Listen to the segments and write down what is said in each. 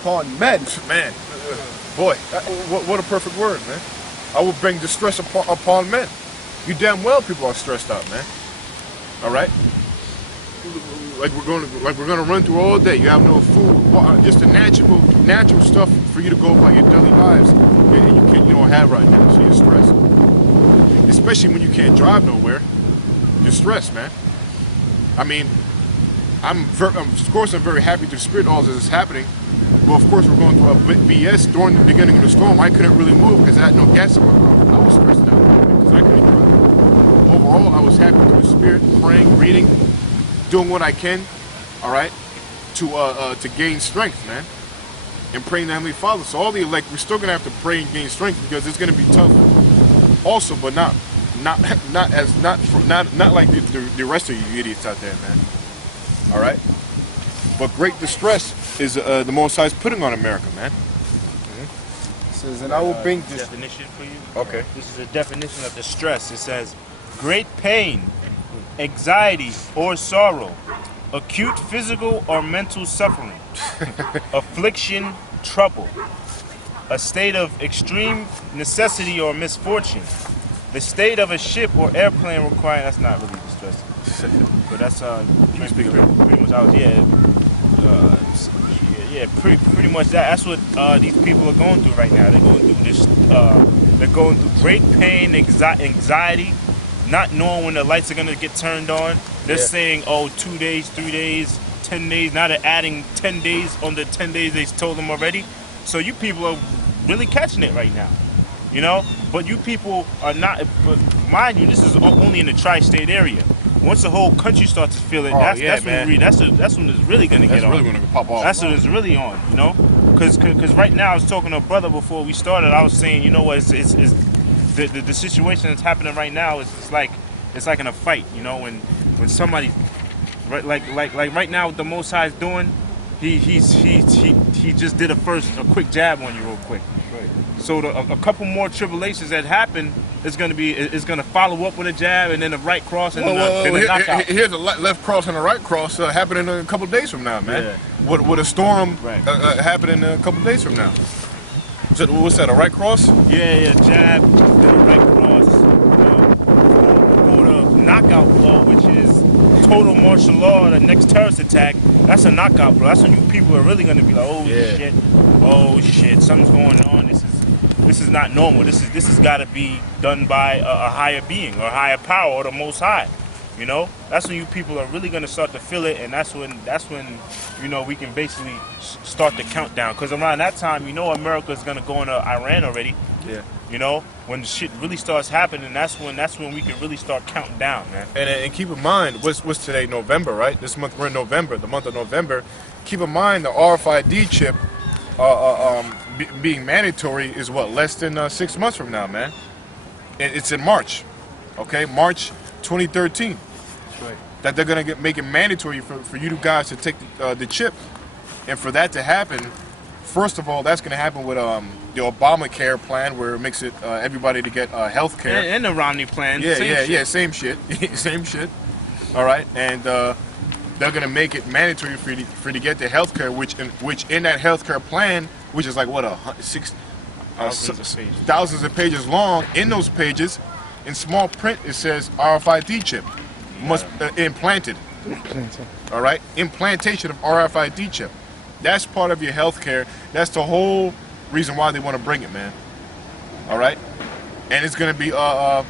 upon men. Man, boy, what a perfect word, man. I will bring distress upon men. You damn well people are stressed out, man. All right? Like we're gonna run through all day. You have no food, just the natural stuff for you to go about your daily lives, and you don't have right now, so you're stressed. Especially when you can't drive nowhere, you're stressed, man. I mean, of course I'm very happy to the spirit all this is happening, but of course we're going through a BS during the beginning of the storm. I couldn't really move because I had no gas in my car. I was stressed out because I couldn't drive. Overall, I was happy to the spirit, praying, reading, doing what I can, all right, to gain strength, man, and praying to Heavenly Father. So all the elect, we're still gonna have to pray and gain strength because it's gonna be tough. Also, but not like the rest of you idiots out there, man. All right. But great distress is the Most High is putting on America, man. It says, and I will bring this definition for you. Okay. This is a definition of distress. It says, great pain, anxiety, or sorrow, acute physical or mental suffering, affliction, trouble, a state of extreme necessity or misfortune, the state of a ship or airplane requiring. That's not really distressing, but that's pretty much out. Yeah, pretty much that's what these people are going through right now. They're going through this. They're going through great pain, anxiety, not knowing when the lights are gonna get turned on. They're saying, oh, 2 days, 3 days, 10 days. Now they're adding 10 days on the 10 days they told them already. So you people are really catching it right now, you know. But you people are not. But mind you, this is only in the tri-state area. Once the whole country starts to feel it, that's when it's really gonna get on. That's really gonna pop off. That's when it's really on, you know. Because right now I was talking to a brother before we started. I was saying, you know what, it's the situation that's happening right now is it's like in a fight, you know, when somebody like right now what the Most High is doing, he just did a quick jab on you real quick. Right. So a couple more tribulations that happen is gonna follow up with a jab and then a right cross and then a knockout. Here's a left cross and a right cross happening a couple days from now, man. Yeah. With a storm happening a couple days from now. So what's that? A right cross? Yeah, jab, then a right cross, or the knockout blow, which is total martial law. The next terrorist attack, that's a knockout blow. That's when you people are really gonna be like, oh shit, something's going on. This is not normal. This has got to be done by a higher being or a higher power or the Most High. You know, that's when you people are really gonna start to feel it, and that's when you know we can basically start the countdown. Because around that time, you know, America is gonna go into Iran already. Yeah. You know, when the shit really starts happening, that's when we can really start counting down, man. And keep in mind, what's today? November, right? This month we're in November, the month of November. Keep in mind the RFID chip. Being mandatory is what, less than 6 months from now, man. It's in March, okay, March 2013. That's right. That they're gonna make it mandatory for you guys to take the chip, and for that to happen, first of all, that's gonna happen with the Obamacare plan, where it makes it everybody to get health care, and the Romney plan. Same shit. Same shit. All right, and they're gonna make it mandatory for you to get the health care, which in that health care plan, which is like what, thousands of pages long. In those pages, in small print, it says RFID chip must implanted. All right, implantation of RFID chip. That's part of your health care. That's the whole reason why they want to bring it, man. All right, and it's gonna be you know,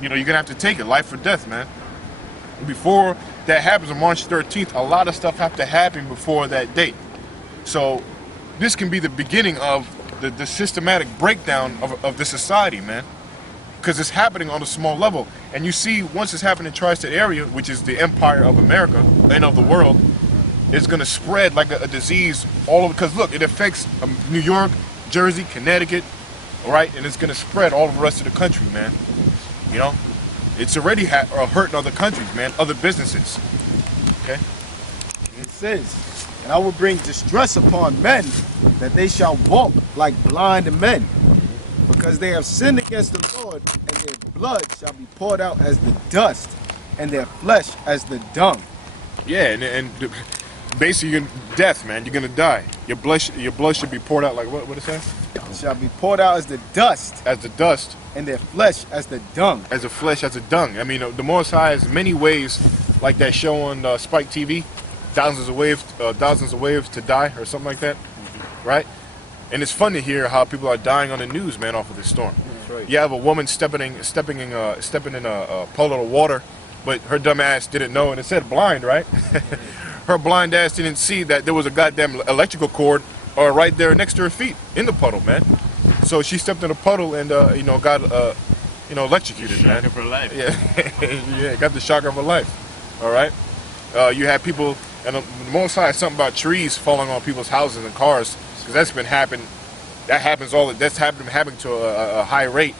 you're gonna have to take it, life or death, man. Before that happens on March 13th, a lot of stuff have to happen before that date. So this can be the beginning of the systematic breakdown of the society, man. Because it's happening on a small level. And you see, once it's happening in the tri-state area, which is the empire of America and of the world, it's going to spread like a disease all over. Because look, it affects New York, Jersey, Connecticut, all right? And it's going to spread all over the rest of the country, man. You know? It's already hurting other countries, man, other businesses. Okay? It says, and I will bring distress upon men, that they shall walk like blind men, because they have sinned against the Lord, and their blood shall be poured out as the dust, and their flesh as the dung. Yeah, and basically death, man. You're gonna die. Your blood should be poured out like what it says? Shall be poured out as the dust, As the dust, and their flesh as the dung. as the flesh, as the dung. I mean, the Most High has many ways, like that show on Spike TV, thousands of ways to die, or something like that, right? And it's fun to hear how people are dying on the news, man, off of this storm. That's right. You have a woman stepping in a puddle of water, but her dumb ass didn't know, and it said blind, right? Her blind ass didn't see that there was a goddamn electrical cord right there next to her feet in the puddle, man. So she stepped in a puddle and got electrocuted, man. Shocker for life. Yeah, yeah, got the shocker of her life. All right. You have people, and the Most High, something about trees falling on people's houses and cars, because that's been happening. That happens that's happening to a high rate,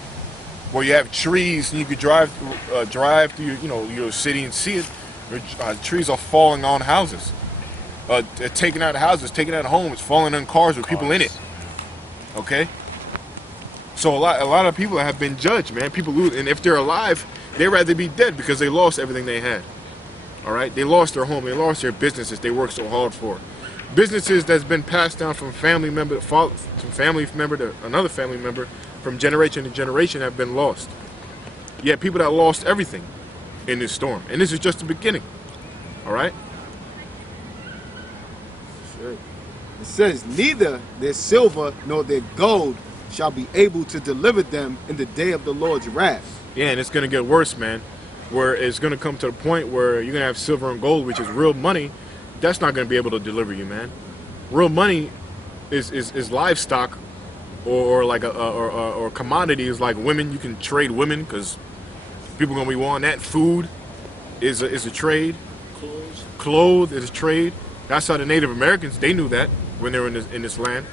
where you have trees and you could drive through your city and see it. Trees are falling on houses, taking out houses, taking out homes, falling on cars with people in it. Okay. So a lot of people have been judged, man. People lose, and if they're alive, they'd rather be dead because they lost everything they had. All right, they lost their home, they lost their businesses they worked so hard for. Businesses that's been passed down from family member to another family member, from generation to generation, have been lost. Yet people that lost everything in this storm, and this is just the beginning. All right. Sure. It says, neither their silver nor their gold shall be able to deliver them in the day of the Lord's wrath. Yeah, and it's gonna get worse, man. Where it's gonna come to the point where you're gonna have silver and gold, which is real money. That's not gonna be able to deliver you, man. Real money is livestock, or like or commodities like women. You can trade women because people are gonna be wanting that. Food is a trade. Clothes is a trade. That's how the Native Americans, they knew that when they were in this land.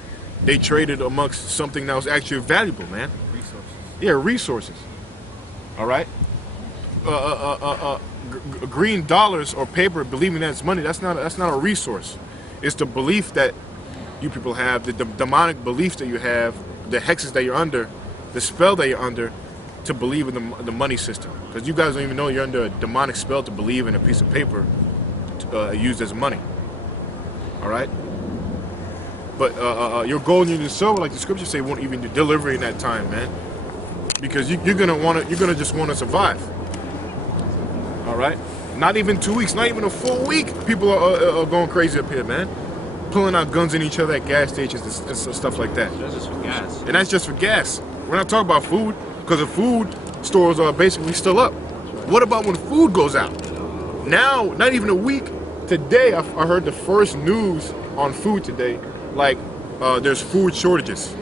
They traded amongst something that was actually valuable, man. Resources. Yeah, resources. All right. Green dollars or paper, believing that it's money, that's not a resource. It's the belief that you people have, the demonic belief that you have, the hexes that you're under, the spell that you're under, to believe in the money system. Because you guys don't even know you're under a demonic spell to believe in a piece of paper used as money. All right. But your gold and your silver, like the scriptures say, won't even deliver in that time, man. Because you're gonna just want to survive. All right. Not even 2 weeks, not even a full week. People are going crazy up here, man. Pulling out guns in each other at gas stations and stuff like that. That's just for gas. And that's just for gas. We're not talking about food, because the food stores are basically still up. What about when food goes out? Now, not even a week. Today, I heard the first news on food today. Like, there's food shortages.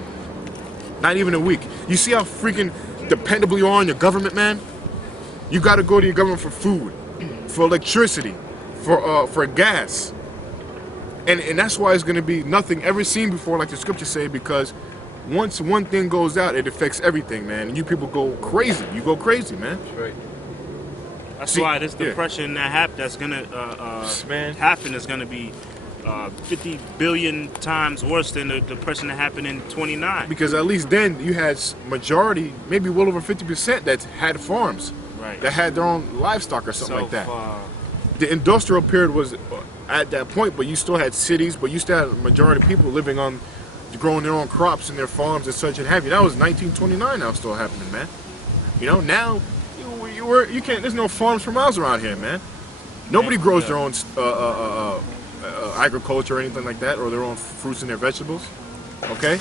Not even a week. You see how freaking dependable you are on your government, man? You got to go to your government for food, for electricity, for gas. And that's why it's going to be nothing ever seen before, like the scriptures say, because once one thing goes out, it affects everything, man. And you people go crazy. You go crazy, man. That's right. That's why this depression that's gonna happen is gonna be 50 billion times worse than the depression that happened in 29. Because at least then you had majority, maybe well over 50% that had farms, Right. that had their own livestock or something like that. So, The industrial period was at that point, but you still had cities, but you still had a majority of people living on, growing their own crops in their farms and such and have you. That was 1929. That was still happening, man. You know, now you can't. There's no farms for miles around here, man. Nobody grows their own agriculture or anything like that, or their own fruits and their vegetables. Okay.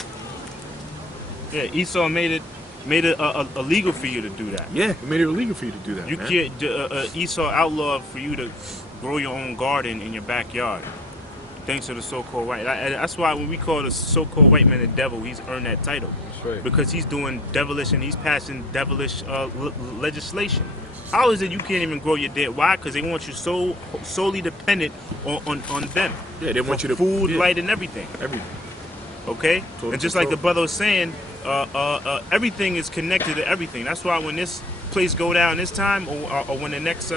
yeah, Esau made it illegal for you to do that. Yeah, it made it illegal for you to do that. You man. can't. Esau outlawed for you to grow your own garden in your backyard. Thanks to the so-called white. That's why when we call the so-called white man the devil, he's earned that title. That's right. Because he's doing devilish and he's passing devilish legislation. How is it you can't even grow your damn? Why? Because they want you solely dependent on them. Yeah, they want For you to food, yeah, light, and everything. everything. Okay, Total and just like the control. brother was saying, everything is connected to everything. That's why when this place go down this time, or when the next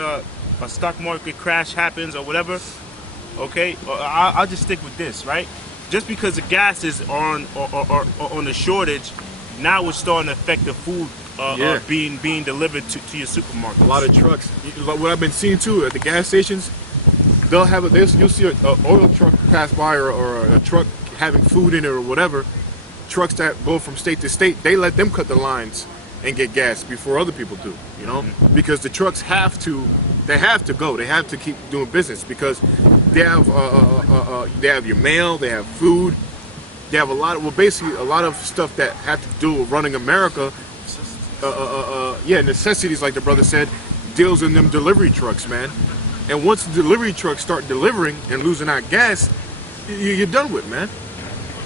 stock market crash happens or whatever, okay, I'll just stick with this, right? Just because the gas is on the shortage, now it's starting to affect the food Yeah. being delivered to your supermarket. A lot of trucks. What I've been seeing too at the gas stations, you'll see a oil truck pass by or a truck having food in it or whatever. Trucks that go from state to state, they let them cut the lines and get gas before other people do, you know, because the trucks have to go, they have to keep doing business because they have your mail, they have food, they have basically a lot of stuff that have to do with running America. Necessities, like the brother said, deals in them delivery trucks, man. And once the delivery trucks start delivering and losing out gas, you're done with, man.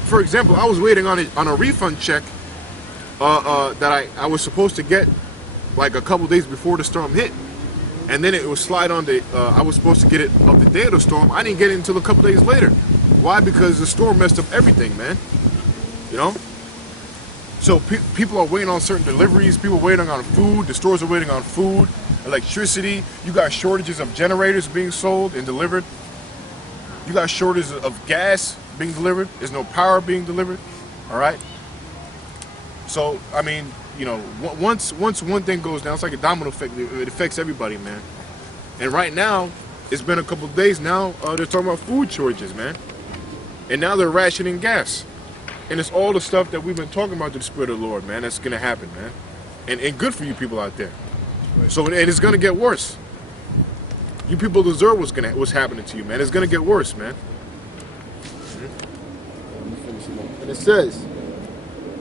For example, I was waiting on a refund check that I was supposed to get like a couple days before the storm hit, and then it was slide on the. I was supposed to get it of the day of the storm. I didn't get it until a couple days later. Why? Because the storm messed up everything, man. You know. So people are waiting on certain deliveries. People are waiting on food. The stores are waiting on food, electricity. You got shortages of generators being sold and delivered. You got shortages of gas being delivered. There's no power being delivered. All right. So I mean, you know, once one thing goes down, it's like a domino effect. It affects everybody, man. And right now, it's been a couple of days now. They're talking about food shortages, man. And now they're rationing gas. And it's all the stuff that we've been talking about to the Spirit of the Lord, man. That's gonna happen, man. And good for you people out there. So and it's gonna get worse. You people deserve what's happening to you, man. It's gonna get worse, man. And it says,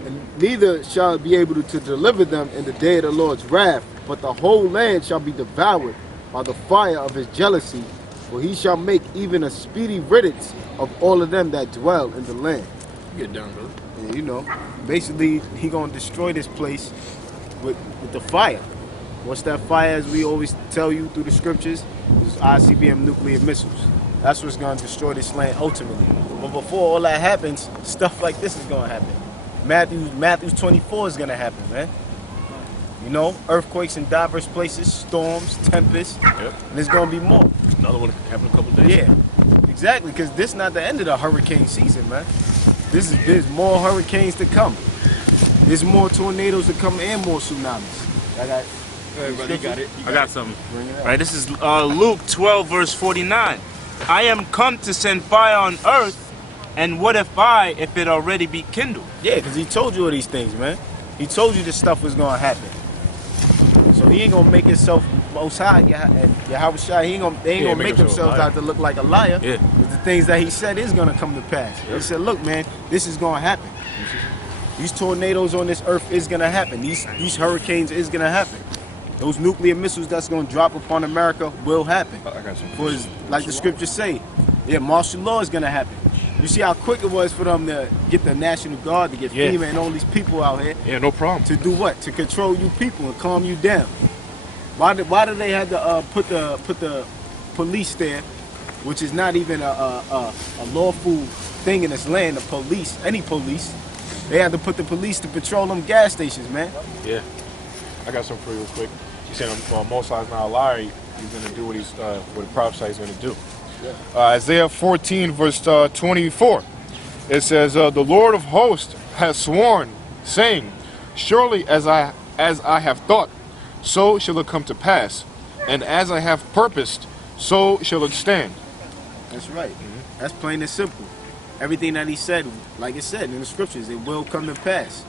and neither shall it be able to deliver them in the day of the Lord's wrath, but the whole land shall be devoured by the fire of his jealousy, for he shall make even a speedy riddance of all of them that dwell in the land. Get down, brother. And, you know, basically he gonna destroy this place with the fire. What's that fire, as we always tell you through the scriptures, is ICBM nuclear missiles. That's what's gonna destroy this land ultimately. But before all that happens, stuff like this is gonna happen. Matthew 24 is gonna happen, man. You know, earthquakes in diverse places, storms, tempests, Yep. and there's gonna be more. Another one happened a couple days. Yeah, exactly, because this is not the end of the hurricane season, man. There's more hurricanes to come. There's more tornadoes to come and more tsunamis. I got I got something. Bring it out. Right, this is Luke 12, verse 49. I am come to send fire on earth, and what if it already be kindled? Yeah, because he told you all these things, man. He told you this stuff was going to happen. So he ain't going to make himself most high, and Yahweh Shai, they ain't going to make themselves out to look like a liar. Yeah. But the things that he said is going to come to pass. He said, look, man, this is going to happen. These tornadoes on this earth is going to happen. These hurricanes is going to happen. Those nuclear missiles that's going to drop upon America will happen. I got some. Because, like the scriptures say, yeah, martial law is going to happen. You see how quick it was for them to get the National Guard, to get FEMA and all these people out here. Yeah, no problem. To do what? To control you people and calm you down. Why do they have to put the police there, which is not even a lawful thing in this land? The police, any police, they have to put the police to patrol them gas stations, man. Yeah, I got something for you real quick. You said Most High is not a liar. He's going to do what the prophet he's going to do. Isaiah 14, verse 24. It says, "The Lord of hosts has sworn, saying, Surely as I have thought, so shall it come to pass, and as I have purposed, so shall it stand." That's right. That's plain and simple. Everything that he said, like it said in the scriptures, it will come to pass.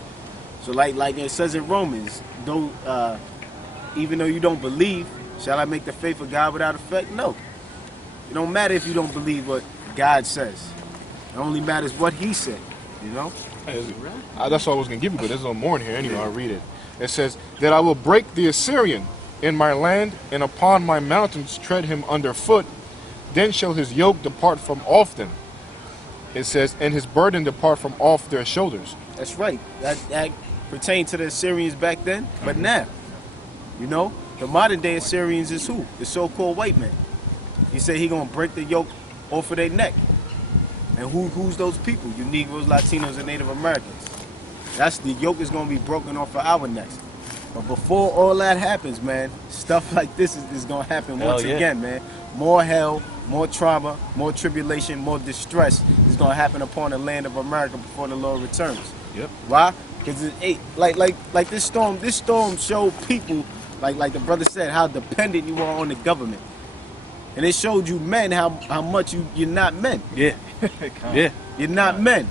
So like it says in Romans, though even though you don't believe, shall I make the faith of God without effect? No. It don't matter if you don't believe what God says. It only matters what he said, you know? That's all I was going to give you, but there's no more in here anyway. I'll read it. It says, "That I will break the Assyrian in my land, and upon my mountains tread him underfoot. Then shall his yoke depart from off them." It says, "And his burden depart from off their shoulders." That's right. That pertained to the Assyrians back then, but now, you know, the modern day Assyrians is who? The so-called white man. He said he gonna break the yoke off of their neck. And who's those people? You Negroes, Latinos, and Native Americans. That's the yoke is gonna be broken off of our necks. But before all that happens, man, stuff like this is gonna happen once again, man. More hell, more trauma, more tribulation, more distress is gonna happen upon the land of America before the Lord returns. Yep. Why? Because like this storm showed people, like the brother said, how dependent you are on the government. And it showed you men how much you're not men. Yeah. Yeah. You're not men.